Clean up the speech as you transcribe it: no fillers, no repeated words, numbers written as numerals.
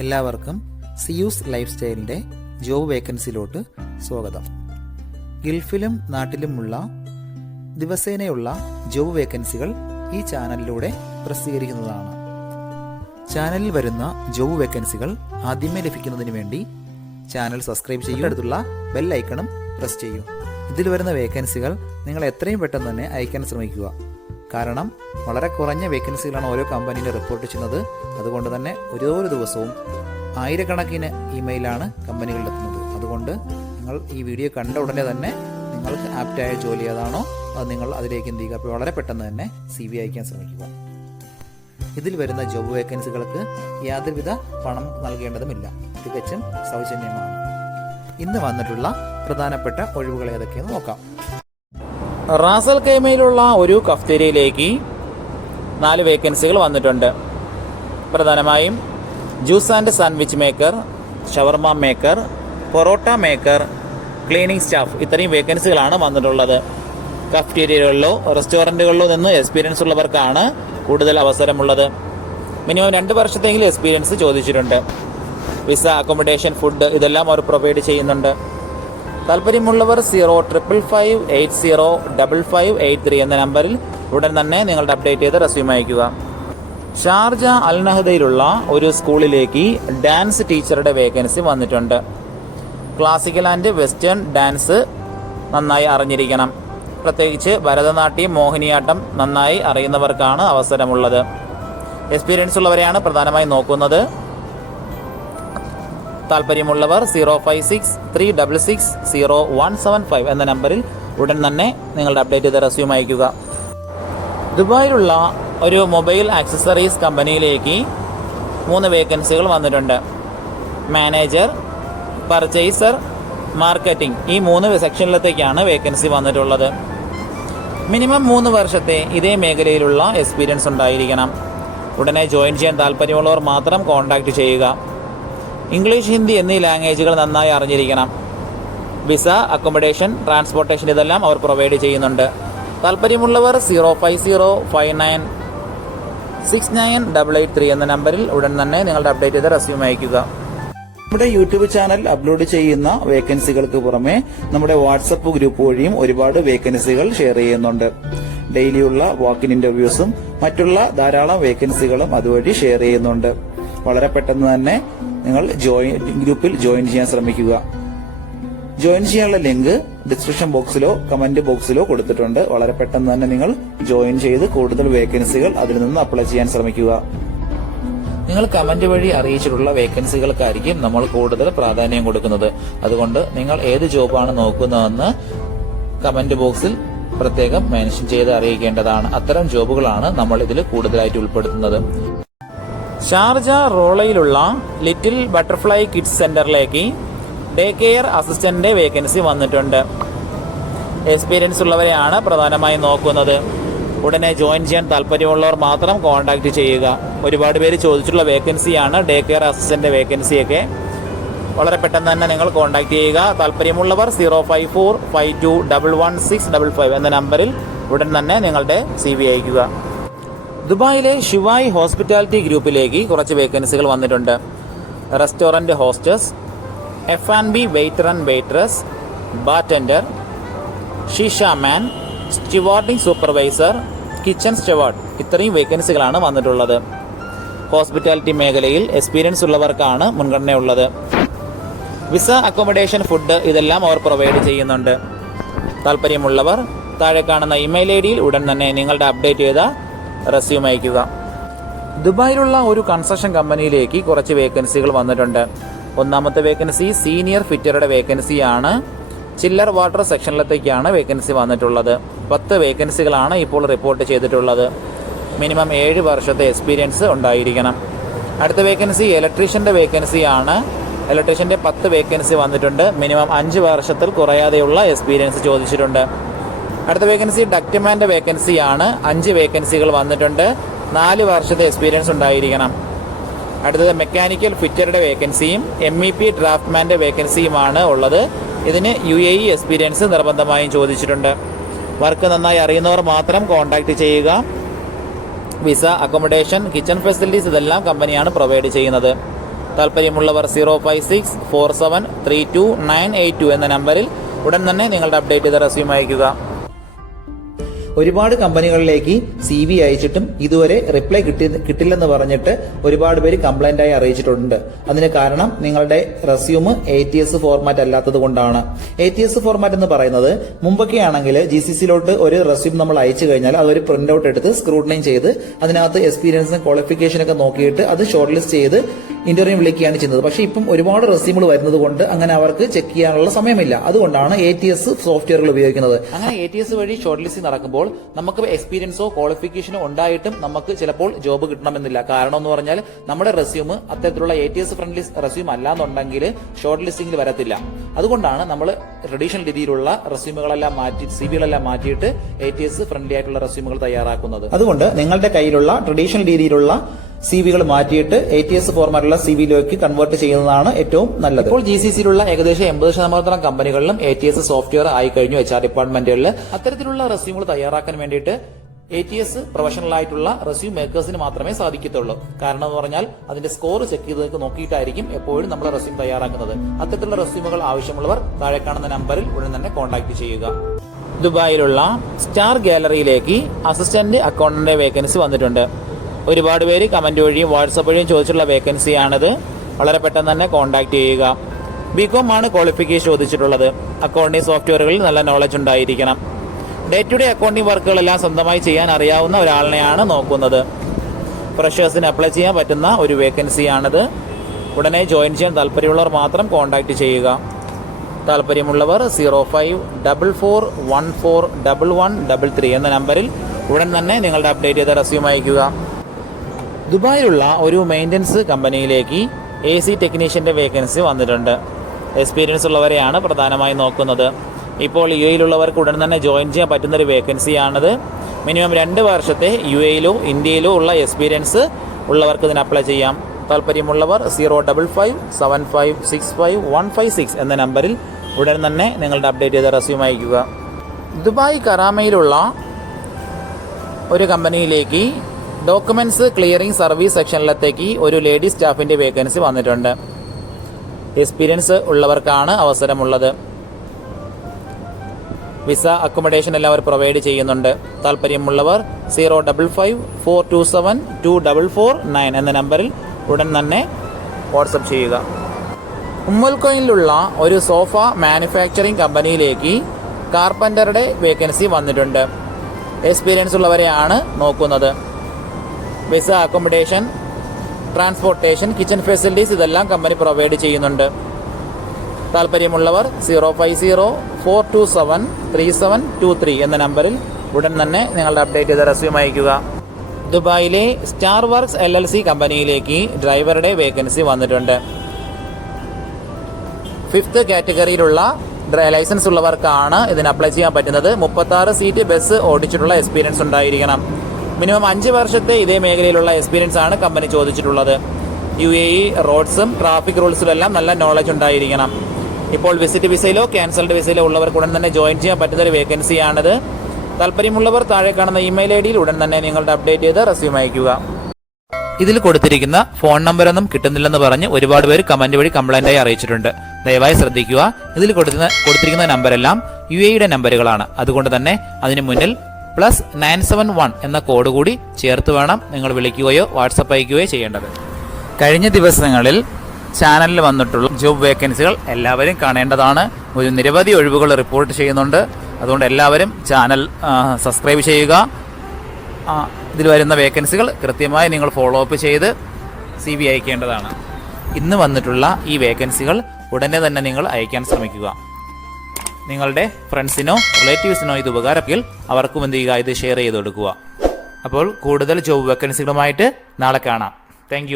എല്ലാവർക്കും Zeus life സ്റ്റൈലിൻ്റെ job വേക്കൻസിയിലോട്ട് സ്വാഗതം. ഗൾഫിലും നാട്ടിലുമുള്ള ദിവസേനയുള്ള job വേക്കൻസികൾ ഈ ചാനലിലൂടെ പ്രസിദ്ധീകരിക്കുന്നതാണ്. ചാനലിൽ വരുന്ന ജോബ് വേക്കൻസികൾ ആദ്യമേ ലഭിക്കുന്നതിന് വേണ്ടി ചാനൽ സബ്സ്ക്രൈബ് ചെയ്യുക, അടുത്തുള്ള ബെൽ ഐക്കണും പ്രസ് ചെയ്യൂ. ഇതിൽ വരുന്ന വേക്കൻസികൾ നിങ്ങൾ എത്രയും പെട്ടെന്ന് തന്നെ അയക്കാൻ ശ്രമിക്കുക. കാരണം വളരെ കുറഞ്ഞ വേക്കൻസികളാണ് ഓരോ കമ്പനിയിൽ റിപ്പോർട്ട് ചെയ്യുന്നത്. അതുകൊണ്ട് തന്നെ ഓരോ ദിവസവും ആയിരക്കണക്കിന് ഇമെയിലാണ് കമ്പനികളിലെത്തുന്നത്. അതുകൊണ്ട് നിങ്ങൾ ഈ വീഡിയോ കണ്ട ഉടനെ തന്നെ നിങ്ങൾക്ക് ആപ്റ്റായ ജോലി ഏതാണോ അത് നിങ്ങൾ അതിലേക്ക് എന്ത് ചെയ്യുക, അപ്പോൾ വളരെ പെട്ടെന്ന് തന്നെ CV അയക്കാൻ ശ്രമിക്കുക. ഇതിൽ വരുന്ന ജോബ് വേക്കൻസികൾക്ക് യാതൊരുവിധ പണം നൽകേണ്ടതുമില്ല, തികച്ചും സൗജന്യമാണ്. ഇന്ന് വന്നിട്ടുള്ള പ്രധാനപ്പെട്ട ഒഴിവുകൾ ഏതൊക്കെയെന്ന് നോക്കാം. റാസൽ ഖൈമയിലുള്ള ഒരു കഫ്തേരിയയിലേക്ക് 4 വേക്കൻസികൾ വന്നിട്ടുണ്ട്. പ്രധാനമായും juice and sandwich maker, shawarma maker, parotta maker, cleaning staff, ഇത്രയും വേക്കൻസികളാണ് വന്നിട്ടുള്ളത്. കഫ്റ്റേരിയകളിലോ റെസ്റ്റോറൻറ്റുകളിലോ നിന്ന് എക്സ്പീരിയൻസ് ഉള്ളവർക്കാണ് കൂടുതൽ അവസരമുള്ളത്. മിനിമം 2 വർഷത്തെങ്കിലും എക്സ്പീരിയൻസ് ചോദിച്ചിട്ടുണ്ട്. വിസ, അക്കോമഡേഷൻ, ഫുഡ് ഇതെല്ലാം അവർ പ്രൊവൈഡ് ചെയ്യുന്നുണ്ട്. താല്പര്യമുള്ളവർ 055805583 എന്ന നമ്പറിൽ ഉടൻ തന്നെ നിങ്ങളുടെ അപ്ഡേറ്റ് ചെയ്ത് റെസ്യൂം അയക്കുക. ഷാർജ അൽ നഹദയിലുള്ള ഒരു സ്കൂളിലേക്ക് ഡാൻസ് ടീച്ചറുടെ വേക്കൻസി വന്നിട്ടുണ്ട്. ക്ലാസിക്കൽ ആൻഡ് വെസ്റ്റേൺ ഡാൻസ് നന്നായി അറിഞ്ഞിരിക്കണം. പ്രത്യേകിച്ച് ഭരതനാട്യം, മോഹിനിയാട്ടം നന്നായി അറിയുന്നവർക്കാണ് അവസരമുള്ളത്. എക്സ്പീരിയൻസ് ഉള്ളവരെയാണ് പ്രധാനമായി നോക്കുന്നത്. താല്പര്യമുള്ളവർ 05636600175 എന്ന നമ്പറിൽ ഉടൻ തന്നെ നിങ്ങളുടെ അപ്ഡേറ്റ് ചെയ്ത് റെസ്യൂം അയക്കുക. ദുബായിലുള്ള ഒരു മൊബൈൽ ആക്സസറീസ് കമ്പനിയിലേക്ക് 3 വേക്കൻസികൾ വന്നിട്ടുണ്ട്. മാനേജർ, പർച്ചേസർ, മാർക്കറ്റിംഗ്, ഈ 3 സെക്ഷനിലത്തേക്കാണ് വേക്കൻസി വന്നിട്ടുള്ളത്. മിനിമം 3 വർഷത്തെ ഇതേ മേഖലയിലുള്ള എക്സ്പീരിയൻസ് ഉണ്ടായിരിക്കണം. ഉടനെ ജോയിൻ ചെയ്യാൻ താല്പര്യമുള്ളവർ മാത്രം കോൺടാക്റ്റ് ചെയ്യുക. ഇംഗ്ലീഷ്, ഹിന്ദി എന്നീ ലാംഗ്വേജുകൾ നന്നായി അറിഞ്ഞിരിക്കണം. വിസ, അക്കോമഡേഷൻ, ട്രാൻസ്പോർട്ടേഷൻ ഇതെല്ലാം അവർ പ്രൊവൈഡ് ചെയ്യുന്നുണ്ട്. താല്പര്യമുള്ളവർ 05059698883 എന്ന നമ്പറിൽ ഉടൻ തന്നെ നിങ്ങളുടെ അപ്ഡേറ്റ് ചെയ്ത് റെസ്യൂം അയക്കുക. നമ്മുടെ യൂട്യൂബ് ചാനൽ അപ്ലോഡ് ചെയ്യുന്ന വേക്കൻസികൾക്ക് പുറമെ നമ്മുടെ വാട്സപ്പ് ഗ്രൂപ്പ് വഴിയും ഒരുപാട് വേക്കൻസികൾ ഷെയർ ചെയ്യുന്നുണ്ട്. ഡെയിലിയുള്ള വാക്കിൻ ഇന്റർവ്യൂസും മറ്റുള്ള ധാരാളം വേക്കൻസികളും അതുവഴി ഷെയർ ചെയ്യുന്നുണ്ട്. വളരെ പെട്ടെന്ന് തന്നെ നിങ്ങൾ ഗ്രൂപ്പിൽ ജോയിൻ ചെയ്യാൻ ശ്രമിക്കുക. ജോയിൻ ചെയ്യാനുള്ള ലിങ്ക് ഡിസ്ക്രിപ്ഷൻ ബോക്സിലോ കമന്റ് ബോക്സിലോ കൊടുത്തിട്ടുണ്ട്. വളരെ പെട്ടെന്ന് തന്നെ നിങ്ങൾ ജോയിൻ ചെയ്ത് കൂടുതൽ വേക്കൻസികൾ അതിൽ നിന്ന് അപ്ലൈ ചെയ്യാൻ ശ്രമിക്കുക. നിങ്ങൾ കമന്റ് വഴി അറിയിച്ചിട്ടുള്ള വേക്കൻസികൾക്കായിരിക്കും നമ്മൾ കൂടുതൽ പ്രാധാന്യം കൊടുക്കുന്നത്. അതുകൊണ്ട് നിങ്ങൾ ഏത് ജോബാണ് നോക്കുന്നതെന്ന് കമന്റ് ബോക്സിൽ പ്രത്യേകം മെൻഷൻ ചെയ്ത് അറിയിക്കേണ്ടതാണ്. അത്തരം ജോബുകളാണ് നമ്മൾ ഇതിൽ കൂടുതലായിട്ട് ഉൾപ്പെടുത്തുന്നത്. ഷാർജ റോളയിലുള്ള ലിറ്റിൽ ബട്ടർഫ്ലൈ കിഡ്സ് സെന്ററിലേക്ക് ഡേ കെയർ അസിസ്റ്റന്റിന്റെ വേക്കൻസി വന്നിട്ടുണ്ട്. എക്സ്പീരിയൻസ് ഉള്ളവരെയാണ് പ്രധാനമായും നോക്കുന്നത്. ഉടനെ ജോയിൻ ചെയ്യാൻ താല്പര്യമുള്ളവർ മാത്രം കോൺടാക്ട് ചെയ്യുക. ഒരുപാട് പേര് ചോദിച്ചിട്ടുള്ള വേക്കൻസിയാണ് ഡേ കെയർ അസിസ്റ്റന്റ് വേക്കൻസിയൊക്കെ. വളരെ പെട്ടെന്ന് തന്നെ നിങ്ങൾ കോൺടാക്ട് ചെയ്യുക. താല്പര്യമുള്ളവർ 05452111655 എന്ന നമ്പറിൽ ഉടൻ തന്നെ നിങ്ങളുടെ CV അയക്കുക. ദുബായിലെ ഷിവായ് ഹോസ്പിറ്റാലിറ്റി ഗ്രൂപ്പിലേക്ക് കുറച്ച് വേക്കൻസികൾ വന്നിട്ടുണ്ട്. Restaurant hostess, F&B waiter and waitress, bartender, shisha man, stewarding supervisor, kitchen steward, ഇത്രയും വേക്കൻസികളാണ് വന്നിട്ടുള്ളത്. ഹോസ്പിറ്റാലിറ്റി മേഖലയിൽ എക്സ്പീരിയൻസ് ഉള്ളവർക്കാണ് മുൻഗണനയുള്ളത്. വിസ, അക്കോമഡേഷൻ, ഫുഡ് ഇതെല്ലാം അവർ പ്രൊവൈഡ് ചെയ്യുന്നുണ്ട്. താല്പര്യമുള്ളവർ താഴെ കാണുന്ന ഇമെയിൽ ID ഉടൻ തന്നെ നിങ്ങളുടെ അപ്ഡേറ്റ് ചെയ്ത റെസ്യൂം അയക്കുക. ദുബായിലുള്ള ഒരു കൺസ്ട്രക്ഷൻ കമ്പനിയിലേക്ക് കുറച്ച് വേക്കൻസികൾ വന്നിട്ടുണ്ട്. ഒന്നാമത്തെ വേക്കൻസി സീനിയർ ഫിറ്ററുടെ വേക്കൻസിയാണ്. ചില്ലർ വാട്ടർ സെക്ഷനിലത്തേക്കാണ് വേക്കൻസി വന്നിട്ടുള്ളത്. 10 വേക്കൻസികളാണ് ഇപ്പോൾ റിപ്പോർട്ട് ചെയ്തിട്ടുള്ളത്. മിനിമം 7 വർഷത്തെ എക്സ്പീരിയൻസ് ഉണ്ടായിരിക്കണം. അടുത്ത വേക്കൻസി ഇലക്ട്രീഷ്യന്റെ വേക്കൻസിയാണ്. ഇലക്ട്രീഷ്യന്റെ 10 വേക്കൻസി വന്നിട്ടുണ്ട്. മിനിമം 5 വർഷത്തിൽ കുറയാതെയുള്ള എക്സ്പീരിയൻസ് ചോദിച്ചിട്ടുണ്ട്. അടുത്ത വേക്കൻസി ഡക്ട്മാന്റെ വേക്കൻസിയാണ്. 5 വേക്കൻസികൾ വന്നിട്ടുണ്ട്. 4 വർഷത്തെ എക്സ്പീരിയൻസ് ഉണ്ടായിരിക്കണം. അടുത്തത് മെക്കാനിക്കൽ ഫിറ്ററുടെ വേക്കൻസിയും MEP ഡ്രാഫ്റ്റ്മാന്റെ വേക്കൻസിയുമാണ് ഉള്ളത്. ഇതിന് UAE എക്സ്പീരിയൻസ് നിർബന്ധമായും ചോദിച്ചിട്ടുണ്ട്. വർക്ക് നന്നായി അറിയുന്നവർ മാത്രം കോൺടാക്ട് ചെയ്യുക. വിസ, അക്കോമഡേഷൻ, കിച്ചൺ ഫെസിലിറ്റീസ് ഇതെല്ലാം കമ്പനിയാണ് പ്രൊവൈഡ് ചെയ്യുന്നത്. താല്പര്യമുള്ളവർ 05647329882 എന്ന നമ്പറിൽ ഉടൻ തന്നെ നിങ്ങളുടെ അപ്ഡേറ്റ് ചെയ്ത റെസ്യൂം അയയ്ക്കുക. ഒരുപാട് കമ്പനികളിലേക്ക് CV അയച്ചിട്ടും ഇതുവരെ റിപ്ലൈ കിട്ടില്ലെന്ന് പറഞ്ഞിട്ട് ഒരുപാട് പേര് കംപ്ലൈന്റ് ആയി അറിയിച്ചിട്ടുണ്ട്. അതിന് കാരണം നിങ്ങളുടെ റെസ്യൂം ATS ഫോർമാറ്റ് അല്ലാത്തത് കൊണ്ടാണ്. ATS ഫോർമാറ്റ് എന്ന് പറയുന്നത് മുമ്പൊക്കെ ആണെങ്കിൽ GCCയിലോട്ട് ഒരു റെസ്യൂം നമ്മൾ അയച്ചു കഴിഞ്ഞാൽ അതൊരു പ്രിന്റ് ഔട്ട് എടുത്ത് സ്ക്രൂട്ടനൈൻ ചെയ്ത് അതിനകത്ത് എക്സ്പീരിയൻസും ക്വാളിഫിക്കേഷനൊക്കെ നോക്കിയിട്ട് അത് ഷോർട്ട് ലിസ്റ്റ് ചെയ്ത് ഇന്റർവ്യൂ വിളിക്കുകയാണ് ചെയ്യുന്നത്. പക്ഷേ ഇപ്പം ഒരുപാട് റെസ്യൂമുകൾ വരുന്നത് കൊണ്ട് അങ്ങനെ അവർക്ക് ചെക്ക് ചെയ്യാനുള്ള സമയമില്ല. അതുകൊണ്ടാണ് ATS സോഫ്റ്റ്വെയറുകൾ ഉപയോഗിക്കുന്നത്. അങ്ങനെ ATS വഴി ഷോർട്ട് ലിസ്റ്റ് നടക്കുമ്പോൾ നമുക്ക് എക്സ്പീരിയൻസോ ക്വാളിഫിക്കേഷനോ ഉണ്ടായിട്ടും നമുക്ക് ചിലപ്പോൾ ജോബ് കിട്ടണമെന്നില്ല. കാരണം എന്ന് പറഞ്ഞാൽ നമ്മുടെ റെസ്യൂം അത്തരത്തിലുള്ള ATS ഫ്രണ്ട്ലി റെസ്യൂം അല്ലാന്നുണ്ടെങ്കിൽ ഷോർട്ട് ലിസ്റ്റിംഗിൽ വരത്തില്ല. അതുകൊണ്ടാണ് നമ്മൾ ട്രഡീഷണൽ രീതിയിലുള്ള റെസ്യൂമുകളെല്ലാം മാറ്റി CVകളെല്ലാം മാറ്റിയിട്ട് ATS ഫ്രണ്ട്ലി ആയിട്ടുള്ള റെസ്യൂമുകൾ തയ്യാറാക്കുന്നത്. അതുകൊണ്ട് നിങ്ങളുടെ കയ്യിലുള്ള ട്രഡീഷണൽ രീതിയിലുള്ള CVകൾ മാറ്റിയിട്ട് ATS ഫോർമാറ്റുള്ള CVയിലേക്ക് കൺവേർട്ട് ചെയ്യുന്നതാണ് ഏറ്റവും നല്ലത്. ഇപ്പോൾ GCCയിലുള്ള ഏകദേശം 80% കമ്പനികളിലും ATS സോഫ്റ്റ്വെയർ ആയി കഴിഞ്ഞു. HR ഡിപ്പാർട്ട്മെന്റുകളിൽ അത്തരത്തിലുള്ള റെസ്യൂമുകൾ തയ്യാറാക്കാൻ വേണ്ടിയിട്ട് ATS പ്രൊഫഷണൽ ആയിട്ടുള്ള റെസ്യൂം മേക്കേഴ്സിന് മാത്രമേ സാധിക്കത്തുള്ളൂ. കാരണം എന്ന് പറഞ്ഞാൽ അതിന്റെ സ്കോർ ചെക്ക് ചെയ്ത് നോക്കിയിട്ടായിരിക്കും എപ്പോഴും നമ്മൾ റെസ്യൂം തയ്യാറാക്കുന്നത്. അത്തരത്തിലുള്ള റെസ്യൂമുകൾ ആവശ്യമുള്ളവർ താഴെ കാണുന്ന നമ്പറിൽ ഉടൻ തന്നെ കോൺടാക്ട് ചെയ്യുക. ദുബായിലുള്ള സ്റ്റാർ ഗാലറിയിലേക്ക് അസിസ്റ്റന്റ് അക്കൗണ്ടന്റ് വേക്കൻസി വന്നിട്ടുണ്ട്. ഒരുപാട് പേര് കമന്റ് വഴിയും വാട്സപ്പ് വഴിയും ചോദിച്ചിട്ടുള്ള വേക്കൻസിയാണിത്. വളരെ പെട്ടെന്ന് തന്നെ കോൺടാക്ട് ചെയ്യുക. BCom ആണ് ക്വാളിഫിക്കേഷൻ ചോദിച്ചിട്ടുള്ളത്. അക്കൗണ്ടിംഗ് സോഫ്റ്റ്വെയറുകളിൽ നല്ല നോളജ് ഉണ്ടായിരിക്കണം. ഡേ ടു ഡേ അക്കൗണ്ടിംഗ് വർക്കുകളെല്ലാം സ്വന്തമായി ചെയ്യാൻ അറിയാവുന്ന ഒരാളിനെയാണ് നോക്കുന്നത്. ഫ്രഷേഴ്സിന് അപ്ലൈ ചെയ്യാൻ പറ്റുന്ന ഒരു വേക്കൻസിയാണിത്. ഉടനെ ജോയിൻ ചെയ്യാൻ താല്പര്യമുള്ളവർ മാത്രം കോൺടാക്ട് ചെയ്യുക. താല്പര്യമുള്ളവർ 0544141133 എന്ന നമ്പറിൽ ഉടൻ തന്നെ നിങ്ങളുടെ അപ്ഡേറ്റ് ചെയ്ത റെസ്യൂം അയയ്ക്കുക. ദുബായിലുള്ള ഒരു മെയിൻ്റനൻസ് കമ്പനിയിലേക്ക് AC ടെക്നീഷ്യന്റെ വേക്കൻസി വന്നിട്ടുണ്ട്. എക്സ്പീരിയൻസ് ഉള്ളവരെയാണ് പ്രധാനമായും നോക്കുന്നത്. ഇപ്പോൾ UAEയിലുള്ളവർക്ക് ഉടൻ തന്നെ ജോയിൻ ചെയ്യാൻ പറ്റുന്നൊരു വേക്കൻസിയാണിത്. മിനിമം 2 വർഷത്തെ UAEയിലോ ഇന്ത്യയിലോ ഉള്ള എക്സ്പീരിയൻസ് ഉള്ളവർക്ക് ഇതിന് അപ്ലൈ ചെയ്യാം. താല്പര്യമുള്ളവർ 05575651556 എന്ന നമ്പറിൽ ഉടൻ തന്നെ നിങ്ങളുടെ അപ്ഡേറ്റ് ചെയ്ത റെസ്യൂം അയയ്ക്കുക. ദുബായ് കറാമയിലുള്ള ഒരു കമ്പനിയിലേക്ക് ഡോക്യുമെന്റ്സ് ക്ലിയറിംഗ് സർവീസ് സെക്ഷനിലത്തേക്ക് ഒരു ലേഡി സ്റ്റാഫിന്റെ വേക്കൻസി വന്നിട്ടുണ്ട്. എക്സ്പീരിയൻസ് ഉള്ളവർക്കാണ് അവസരമുള്ളത്. വിസ അക്കോമഡേഷൻ എല്ലാം അവർ പ്രൊവൈഡ് ചെയ്യുന്നുണ്ട്. താല്പര്യമുള്ളവർ 05542724449 എന്ന നമ്പറിൽ ഉടൻ തന്നെ വാട്സപ്പ് ചെയ്യുക. ഉമ്മൽക്കോയിലുള്ള ഒരു സോഫ മാനുഫാക്ചറിംഗ് കമ്പനിയിലേക്ക് കാർപ്പന്ററുടെ വേക്കൻസി വന്നിട്ടുണ്ട്. എക്സ്പീരിയൻസ് ഉള്ളവരെയാണ് നോക്കുന്നത്. Visa accommodation transportation kitchen facilities ഇതെല്ലാം കമ്പനി പ്രൊവൈഡ് ചെയ്യുന്നുണ്ട്. താല്പര്യമുള്ളവർ 05042733723 എന്ന നമ്പറിൽ ഉടൻ തന്നെ നിങ്ങളുടെ അപ്ഡേറ്റ് ചെയ്ത റെസ്യൂം അയയ്ക്കുക. ദുബായിലെ സ്റ്റാർ വർക്ക്സ് LLC കമ്പനിയിലേക്ക് ഡ്രൈവറുടെ വേക്കൻസി വന്നിട്ടുണ്ട്. 5th കാറ്റഗറിയിലുള്ള ലൈസൻസ് ഉള്ളവർക്കാണ് ഇതിന് അപ്ലൈ ചെയ്യാൻ പറ്റുന്നത്. 36 സീറ്റ് ബസ് ഓടിച്ചിട്ടുള്ള എക്സ്പീരിയൻസ് ഉണ്ടായിരിക്കണം. മിനിമം 5 വർഷത്തെ ഇതേ മേഖലയിലുള്ള എക്സ്പീരിയൻസ് ആണ് കമ്പനി ചോദിച്ചിട്ടുള്ളത്. UAE റോഡ്സും ട്രാഫിക് റൂൾസിലും എല്ലാം നല്ല നോളജ് ഉണ്ടായിരിക്കണം. ഇപ്പോൾ വിസിറ്റ് വിസയിലോ ക്യാൻസൽഡ് വിസയിലോ ഉള്ളവർക്ക് ഉടൻ തന്നെ ജോയിൻ ചെയ്യാൻ പറ്റുന്ന ഒരു വേക്കൻസിയാണിത്. താല്പര്യമുള്ളവർ താഴെ കാണുന്ന ഇമെയിൽ ID-യിൽ ഉടൻ തന്നെ നിങ്ങളുടെ അപ്ഡേറ്റ് ചെയ്ത് റെസ്യൂം അയയ്ക്കുക. ഇതിൽ കൊടുത്തിരിക്കുന്ന ഫോൺ നമ്പറൊന്നും കിട്ടുന്നില്ലെന്ന് പറഞ്ഞ് ഒരുപാട് പേര് കമന്റ് വഴി കംപ്ലൈന്റായി അറിയിച്ചിട്ടുണ്ട്. ദയവായി ശ്രദ്ധിക്കുക. ഇതിൽ കൊടുത്തിരിക്കുന്ന നമ്പരെല്ലാം UAE-യുടെ നമ്പറുകളാണ്. അതുകൊണ്ട് തന്നെ അതിന് മുന്നിൽ +971 എന്ന കോഡ് കൂടി ചേർത്ത് വേണം നിങ്ങൾ വിളിക്കുകയോ വാട്സപ്പ് അയക്കുകയോ ചെയ്യേണ്ടത്. കഴിഞ്ഞ ദിവസങ്ങളിൽ ചാനലിൽ വന്നിട്ടുള്ള ജോബ് വേക്കൻസികൾ എല്ലാവരും കാണേണ്ടതാണ്. ഒരു നിരവധി ഒഴിവുകൾ റിപ്പോർട്ട് ചെയ്യുന്നുണ്ട്. അതുകൊണ്ട് എല്ലാവരും ചാനൽ സബ്സ്ക്രൈബ് ചെയ്യുക. ഇതിൽ വരുന്ന വേക്കൻസികൾ കൃത്യമായി നിങ്ങൾ ഫോളോ അപ്പ് ചെയ്ത് CV അയക്കേണ്ടതാണ്. ഇന്ന് വന്നിട്ടുള്ള ഈ വേക്കൻസികൾ ഉടനെ തന്നെ നിങ്ങൾ അയക്കാൻ ശ്രമിക്കുക. നിങ്ങളുടെ ഫ്രണ്ട്സിനോ റിലേറ്റീവ്സിനോ ഇത് ഉപകാരമെങ്കിൽ അവർക്കും എന്ത് ചെയ്യുക, ഇത് ഷെയർ ചെയ്ത് കൊടുക്കുക. അപ്പോൾ കൂടുതൽ ജോബ് വേക്കൻസികളുമായിട്ട് നാളെ കാണാം. താങ്ക്